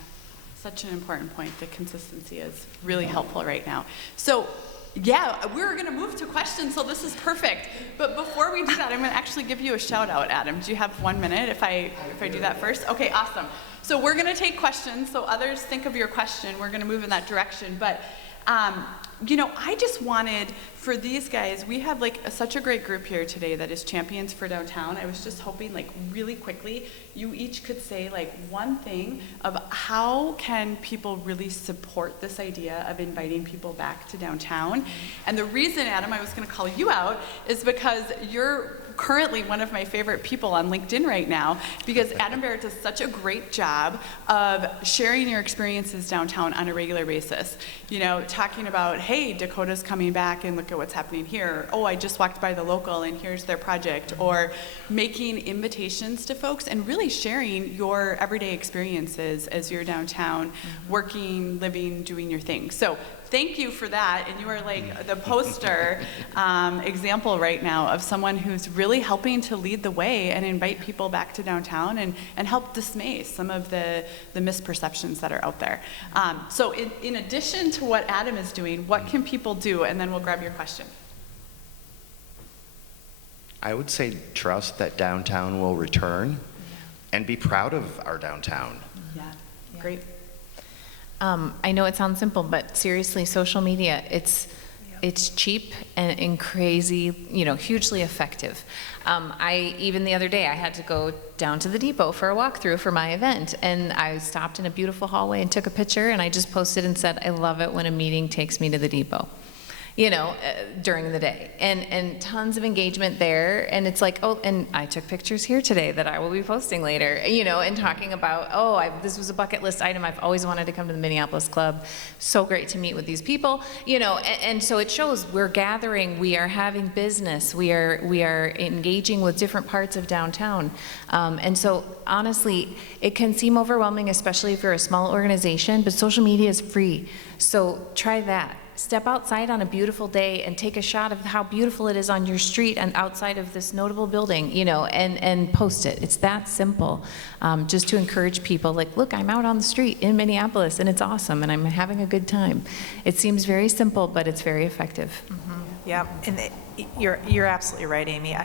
such an important point. The consistency is really helpful right now. So yeah, we're gonna move to questions, so this is perfect. But before we do that, I'm gonna actually give you a shout out, Adam. Do you have 1 minute if I do that first? Okay, awesome. So we're gonna take questions, so others think of your question. We're gonna move in that direction. But you know, I just wanted, for these guys, we have like such a great group here today that is champions for downtown. I was just hoping, like, really quickly, you each could say like one thing of how can people really support this idea of inviting people back to downtown. And the reason, Adam, I was gonna call you out is because you're currently one of my favorite people on LinkedIn right now, because Adam Barrett does such a great job of sharing your experiences downtown on a regular basis. You know, talking about, hey, Dakota's coming back and look at what's happening here. Oh, I just walked by the local and here's their project. Or making invitations to folks and really sharing your everyday experiences as you're downtown, working, living, doing your thing. So thank you for that. And you are like the poster example right now of someone who's really helping to lead the way and invite people back to downtown and help dismay some of the misperceptions that are out there. So in addition to what Adam is doing, what can people do? And then we'll grab your question. I would say trust that downtown will return and be proud of our downtown. Yeah, great. I know it sounds simple, but seriously, social media, it's cheap and crazy, hugely effective. Even the other day, I had to go down to the depot for a walkthrough for my event, and I stopped in a beautiful hallway and took a picture, and I just posted and said, I love it when a meeting takes me to the depot. During the day, and tons of engagement there. And it's like, oh, and I took pictures here today that I will be posting later, and talking about, this was a bucket list item. I've always wanted to come to the Minneapolis Club. So great to meet with these people, and so it shows we're gathering, we are having business, we are engaging with different parts of downtown. And so honestly, it can seem overwhelming, especially if you're a small organization, but social media is free. So try that. Step outside on a beautiful day and take a shot of how beautiful it is on your street and outside of this notable building, and post it. It's that simple, just to encourage people, like, look, I'm out on the street in Minneapolis and it's awesome and I'm having a good time. It seems very simple, but it's very effective. Yeah, and you're absolutely right, Amy.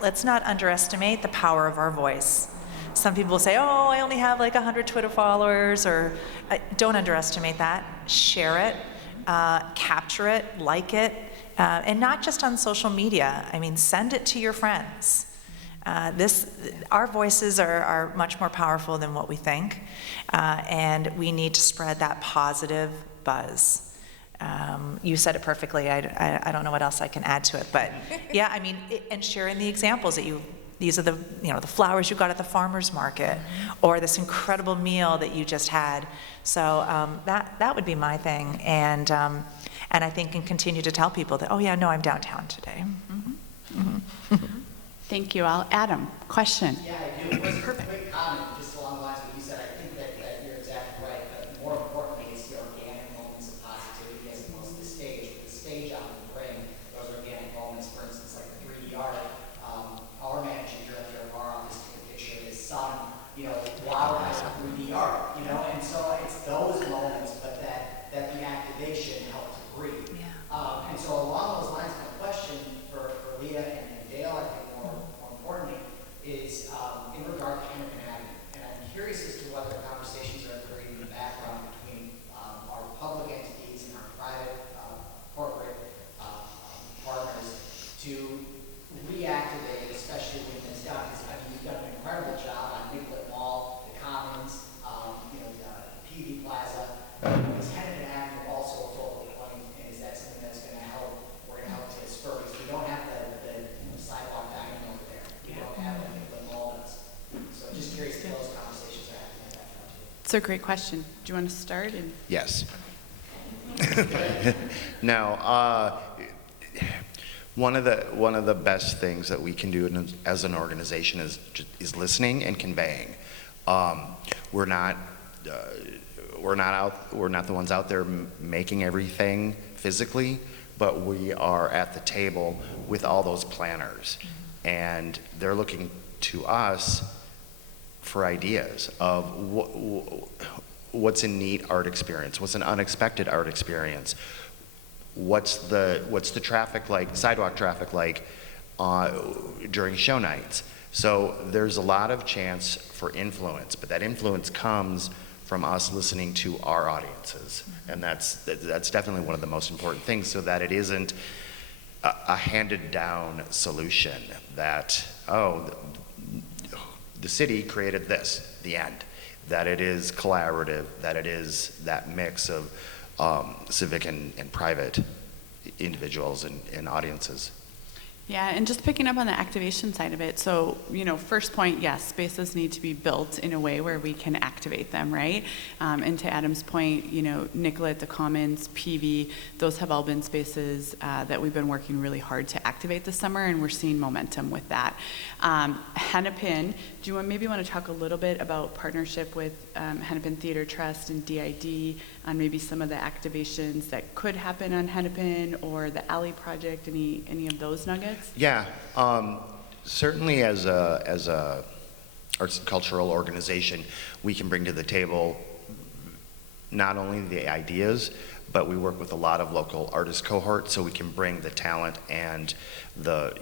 Let's not underestimate the power of our voice. Some people say, oh, I only have like 100 Twitter followers, or don't underestimate that. Share it. Capture it, like it, and not just on social media. I mean, send it to your friends. Our voices are much more powerful than what we think, and we need to spread that positive buzz. You said it perfectly. I don't know what else I can add to it, but yeah, I mean, and sharing the examples that these are the flowers you got at the farmer's market, or this incredible meal that you just had. So that would be my thing, and I think and continue to tell people that, oh yeah, no, I'm downtown today. Thank you all. Adam, question. Yeah, I do. It was a quick comment just along the lines of what you said. I think that you're exactly right, but more importantly, it's the organic moments of positivity as opposed to the stage. With the stage out in the ring, those organic moments, for instance, like the 3D art, our managing director of our office took a picture of his son, wow, that's 3D art, and so it's those moments, but that the activation helped to breathe. Yeah. And so along those lines, my question for Leah and Dale, I think more importantly, is in regard to Hennepin Avenue. And I'm curious as to whether conversations are occurring in the background between our public entities and our private corporate partners to reactivate, especially when it's done. Because you've done an incredible job on Nicollet Mall, the Commons, the PV Plaza. Is Hennepin Avenue also a focal point, and is that something that's going to help? We're going to help to spur, because we don't have the sidewalk dining over there. We don't have what Nicollet Mall does. So just curious if those conversations are happening at that front too. It's a great question. Do you want to start? Yes. Now, one of the best things that we can do as an organization is listening and conveying. We're not the ones out there making everything physically, but we are at the table with all those planners, and they're looking to us for ideas of what's a neat art experience, what's an unexpected art experience, what's the traffic like, sidewalk traffic like during show nights. So there's a lot of chance for influence, but that influence comes from us listening to our audiences, and that's definitely one of the most important things, so that it isn't a handed down solution that, the city created this, the end. That it is collaborative, that it is that mix of civic and private individuals and audiences. Yeah, and just picking up on the activation side of it. So, first point, yes, spaces need to be built in a way where we can activate them, right? And to Adam's point, Nicollet, the Commons, PV, those have all been spaces that we've been working really hard to activate this summer, and we're seeing momentum with that. Hennepin, do you maybe want to talk a little bit about partnership with Hennepin Theater Trust and DID on maybe some of the activations that could happen on Hennepin or the Alley Project, any of those nuggets? Yeah, certainly as a arts and cultural organization, we can bring to the table not only the ideas, but we work with a lot of local artist cohorts, so we can bring the talent and the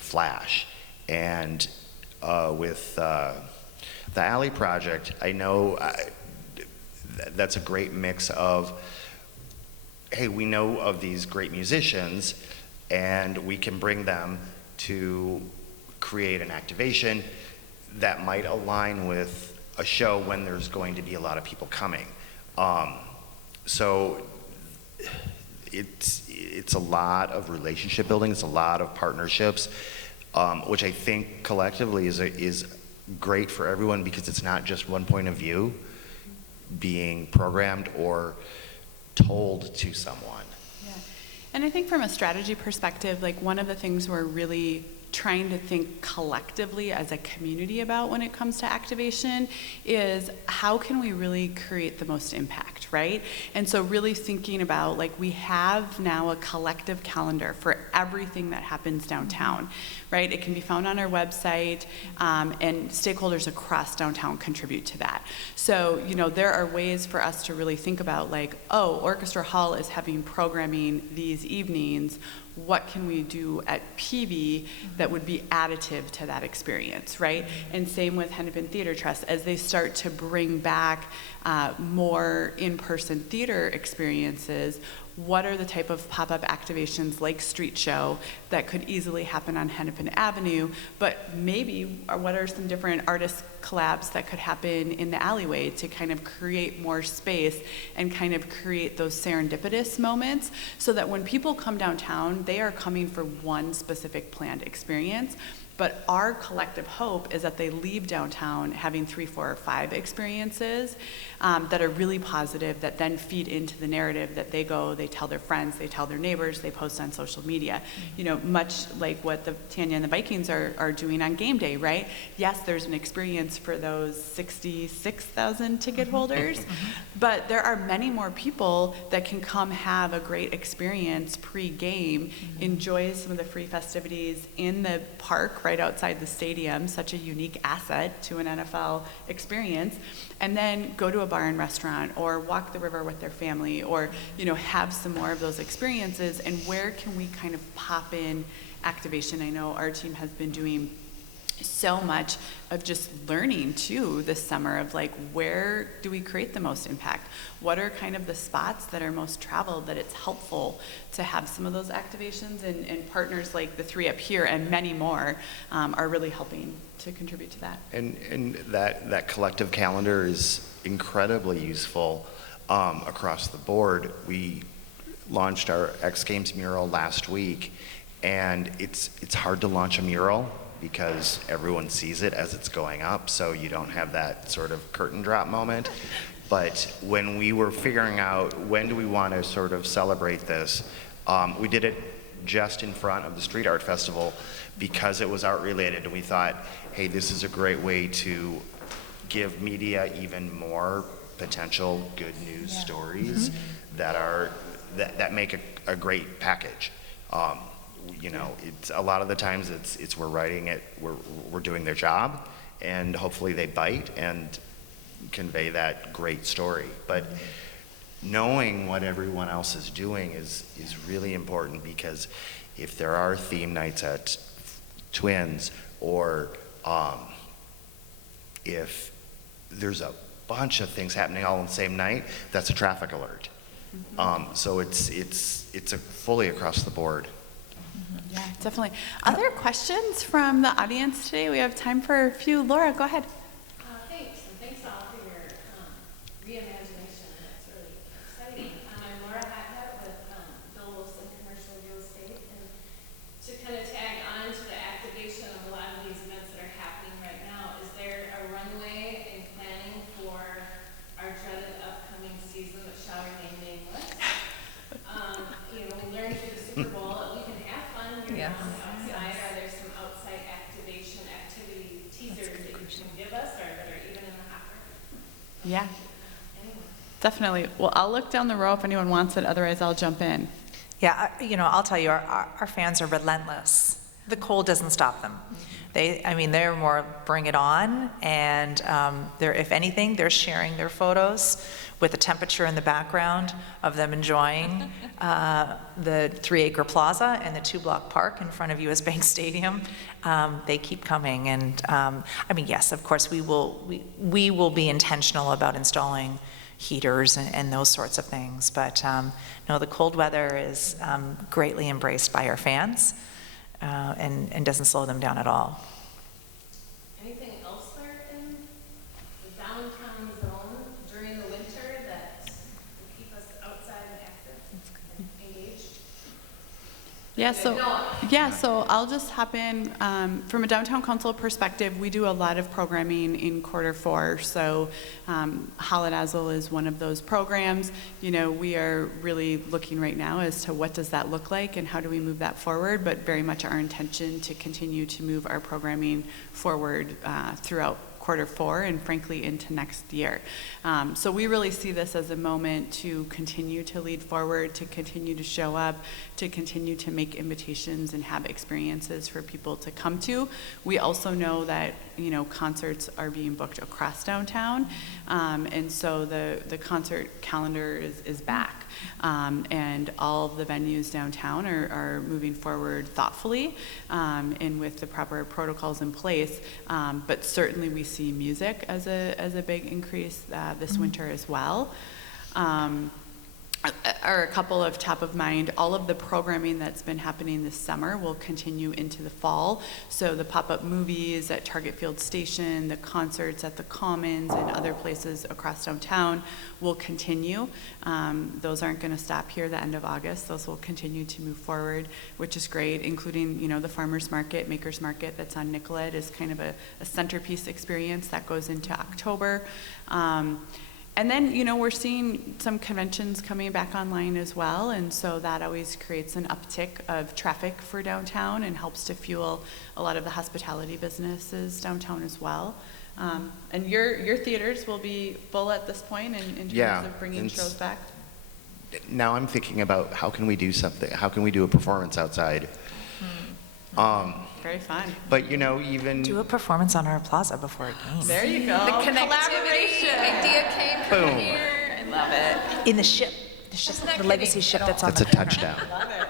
flash. And with the Alley Project, I know that's a great mix of, hey, we know of these great musicians, and we can bring them to create an activation that might align with a show when there's going to be a lot of people coming. So it's a lot of relationship building, it's a lot of partnerships, which I think collectively is great for everyone, because it's not just one point of view being programmed or told to someone. And I think from a strategy perspective, like one of the things we're really trying to think collectively as a community about when it comes to activation is how can we really create the most impact, right? And so really thinking about, like, we have now a collective calendar for everything that happens downtown, right? It can be found on our website, and stakeholders across downtown contribute to that. So, there are ways for us to really think about, like, oh, Orchestra Hall is having programming these evenings. What can we do at PV that would be additive to that experience, right? And same with Hennepin Theater Trust, as they start to bring back more in-person theater experiences. What are the type of pop-up activations like Street Show that could easily happen on Hennepin Avenue, but maybe what are some different artist collabs that could happen in the alleyway to kind of create more space and kind of create those serendipitous moments, so that when people come downtown, they are coming for one specific planned experience. But our collective hope is that they leave downtown having 3, 4, or 5 experiences that are really positive, that then feed into the narrative that they go, they tell their friends, they tell their neighbors, they post on social media. Much like what the Tanya and the Vikings are doing on game day, right? Yes, there's an experience for those 66,000 ticket holders, but there are many more people that can come have a great experience pre-game, enjoy some of the free festivities in the park right outside the stadium, such a unique asset to an NFL experience, and then go to a bar and restaurant or walk the river with their family, or have some more of those experiences. And where can we kind of pop in activation? I know our team has been doing so much of just learning too this summer of, like, where do we create the most impact? What are kind of the spots that are most traveled that it's helpful to have some of those activations, and partners like the 3 up here and many more are really helping to contribute to that. And that collective calendar is incredibly useful across the board. We launched our X Games mural last week, and it's hard to launch a mural because everyone sees it as it's going up, so you don't have that sort of curtain drop moment. But when we were figuring out when do we want to sort of celebrate this, we did it just in front of the Street Art Festival because it was art related, and we thought, hey, this is a great way to give media even more potential good news stories that make a great package. It's a lot of the times it's we're writing it, we're doing their job, and hopefully they bite and convey that great story. But knowing what everyone else is doing is really important, because if there are theme nights at Twins, or if there's a bunch of things happening all on the same night, that's a traffic alert. So it's fully across the board. Yeah, definitely. Other questions from the audience today? We have time for a few. Laura, go ahead. Thanks, and thanks all for your reimagination. That's really exciting. I'm Laura Hackett with Bill Wilson Commercial Real Estate, and to kind of tag on Yeah, definitely. Well, I'll look down the row if anyone wants it, otherwise I'll jump in. Yeah, I'll tell you, our fans are relentless. The cold doesn't stop them. They're more bring it on, and if anything, they're sharing their photos with the temperature in the background of them enjoying the 3-acre plaza and the 2-block park in front of US Bank Stadium. They keep coming, and yes, of course, we will be intentional about installing heaters and those sorts of things, but no, the cold weather is greatly embraced by our fans. And doesn't slow them down at all. Anything elsewhere in the downtown zone during the winter that will keep us outside and active and engaged? So I'll just hop in. From a downtown council perspective, we do a lot of programming in Q4. So Holidazzle is one of those programs. We are really looking right now as to what does that look like and how do we move that forward, but very much our intention to continue to move our programming forward throughout Q4 and frankly into next year. So we really see this as a moment to continue to lead forward, to continue to show up, to continue to make invitations and have experiences for people to come to. We also know that concerts are being booked across downtown, and so the concert calendar is back, and all of the venues downtown are moving forward thoughtfully and with the proper protocols in place, but certainly we see music as a big increase this winter as well. Are a couple of top of mind. All of the programming that's been happening this summer will continue into the fall. So the pop-up movies at Target Field Station, the concerts at the Commons and other places across downtown will continue. Those aren't going to stop here the end of August. Those will continue to move forward, which is great, including the Farmers Market, Makers Market that's on Nicollet is kind of a centerpiece experience that goes into October. And then, we're seeing some conventions coming back online as well, and so that always creates an uptick of traffic for downtown and helps to fuel a lot of the hospitality businesses downtown as well. And your theaters will be full at this point in terms of bringing shows back? Now I'm thinking about how can we do a performance outside? Very fun. But even Do a performance on our plaza before a game. There you go. The connectivity idea came from Boom. here. I love it. In the ship, the legacy ship that's on that's a the corner. touchdown. Love it.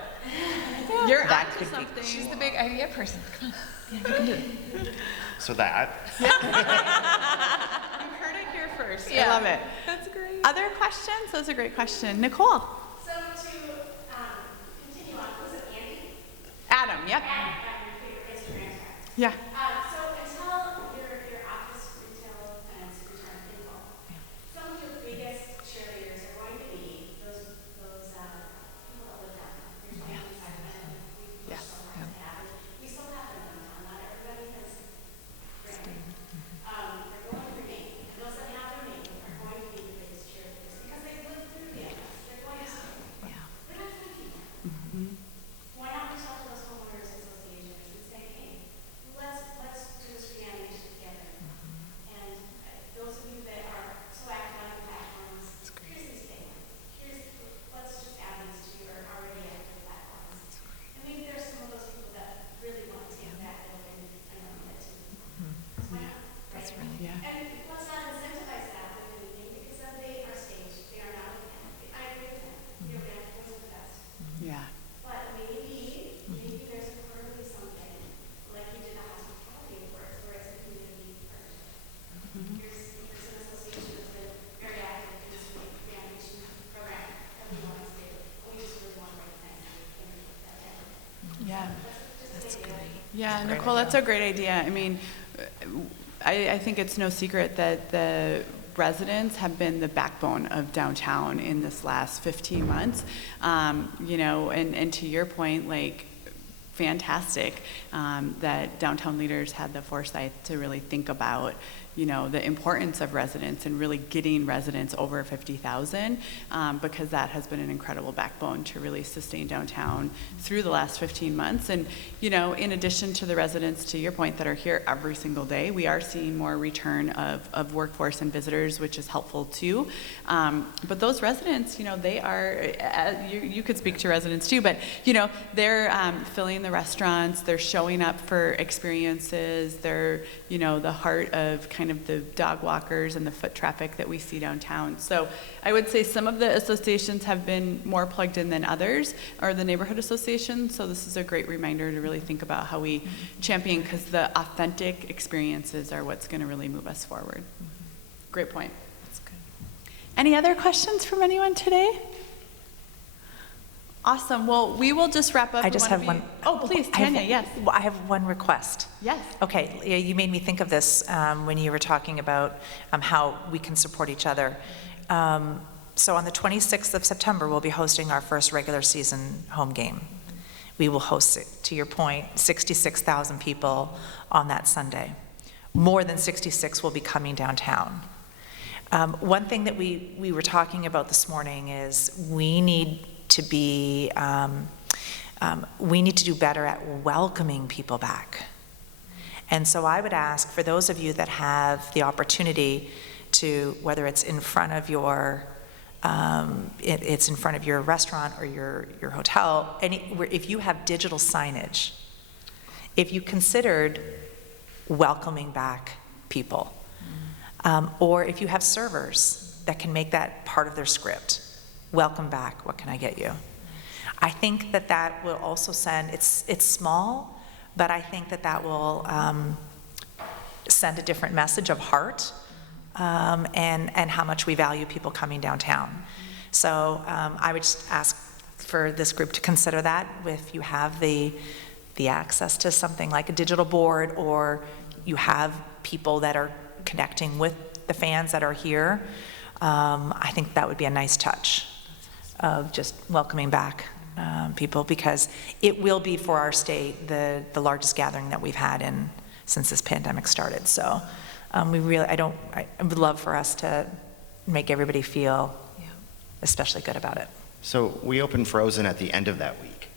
You're That onto could be- something. She's the big idea person. So that. You heard it here first. I Yeah. love it. That's great. Other questions? That's a great question. Nicole? So to continue on, was it Andy? Adam, yep. At your favorite Instagram tag. Yeah. So until your office retail events return in fall, some of your biggest cheerleaders are going to be those people that live downtown. Your 25 men, we Yes. still have to have. We still have them downtown. Not everybody has granted. They're going to remain. And those that have remained are going to be the biggest cheerleaders because they've lived through the events. They're going to stay. They're not going anymore. Why not reach out to those homeowners associations and say, hey, let's do this reanimation together. And those of you that are so active on your platforms, here's these things. Let's just add these to your already active platforms. And maybe there's some of those people that really want to take that open and run with it too. Why not? That's right. Yeah. And let's not incentivize that with anything because then they are staged. They are not organic. I agree with that. The organic ones are the best. Yeah. But maybe there's a quarterly something, like we did the hospitality awards, where it's a community partnership. Here's an association that's been very active in this reanimation program that we want to do. We just really want to recognize and that day. Yeah. That's great. Yeah, Nicole, that's a great idea. I mean, I think it's no secret that the residents have been the backbone of downtown in this last 15 months. And to your point, like, fantastic that downtown leaders had the foresight to really think about, the importance of residents and really getting residents over 50,000, because that has been an incredible backbone to really sustain downtown through the last 15 months. And, in addition to the residents, to your point, that are here every single day, we are seeing more return of workforce and visitors, which is helpful too. But those residents, they are, you could speak to residents too, but, they're filling the restaurants, they're showing up for experiences, they're, the heart of kind of the dog walkers and the foot traffic that we see downtown. So I would say some of the associations have been more plugged in than others, or the neighborhood associations. So this is a great reminder to really think about how we champion, because the authentic experiences are what's going to really move us forward. Great point. That's good. Any other questions from anyone today? Awesome. Well, we will just wrap up. I just have one. Oh, please, Tanya, yes. I have one request. Yes. Okay, Leah, you made me think of this when you were talking about how we can support each other. So on the 26th of September, we'll be hosting our first regular season home game. We will host, to your point, 66,000 people on that Sunday. More than 66 will be coming downtown. One thing that we were talking about this morning is we need to do better at welcoming people back. And so I would ask for those of you that have the opportunity to, whether it's in front of your, it's in front of your restaurant or your hotel, if you have digital signage, if you considered welcoming back people, or if you have servers that can make that part of their script, welcome back, what can I get you? I think that will also send, it's small, but I think that will send a different message of heart, and how much we value people coming downtown. So I would just ask for this group to consider that if you have the access to something like a digital board, or you have people that are connecting with the fans that are here. I think that would be a nice touch of just welcoming back people, because it will be, for our state, the largest gathering that we've had since this pandemic started. So I would love for us to make everybody feel especially good about it. So we open Frozen at the end of that week.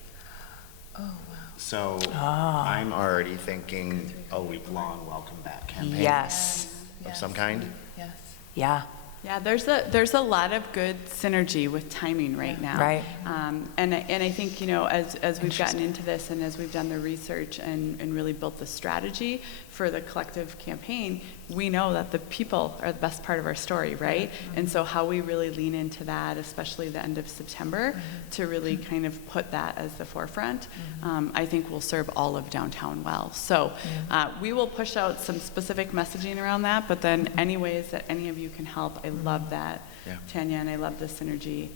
Oh, wow. So I'm already thinking a week-long welcome back campaign Yes. of some kind. Yes. Yeah. Yeah, there's a lot of good synergy with timing right now. Right. And I think, as we've gotten into this and as we've done the research and really built the strategy for the collective campaign, we know that the people are the best part of our story, right? And so how we really lean into that, especially the end of September, to really kind of put that as the forefront, I think will serve all of downtown well. So we will push out some specific messaging around that, but then any ways that any of you can help, I love that, Tanya, and I love the synergy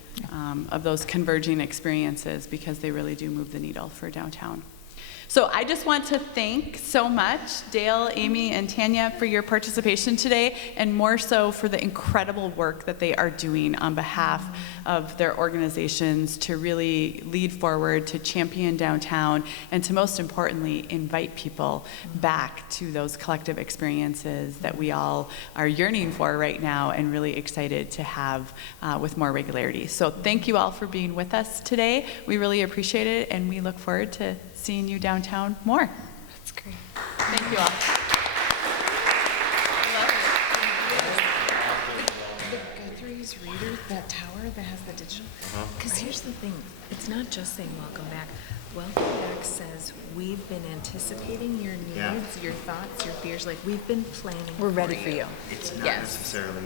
of those converging experiences, because they really do move the needle for downtown. So I just want to thank so much Dale, Amy, and Tanya for your participation today, and more so for the incredible work that they are doing on behalf of their organizations to really lead forward, to champion downtown, and to most importantly, invite people back to those collective experiences that we all are yearning for right now and really excited to have with more regularity. So thank you all for being with us today. We really appreciate it, and we look forward to seeing you downtown more. That's great. Thank you all. The Guthrie's reader, that tower that has the digital. Because here's the thing, it's not just saying welcome back. Welcome back says we've been anticipating your needs, your thoughts, your fears. Like, we've been planning. We're ready for you. It's not Yes. necessarily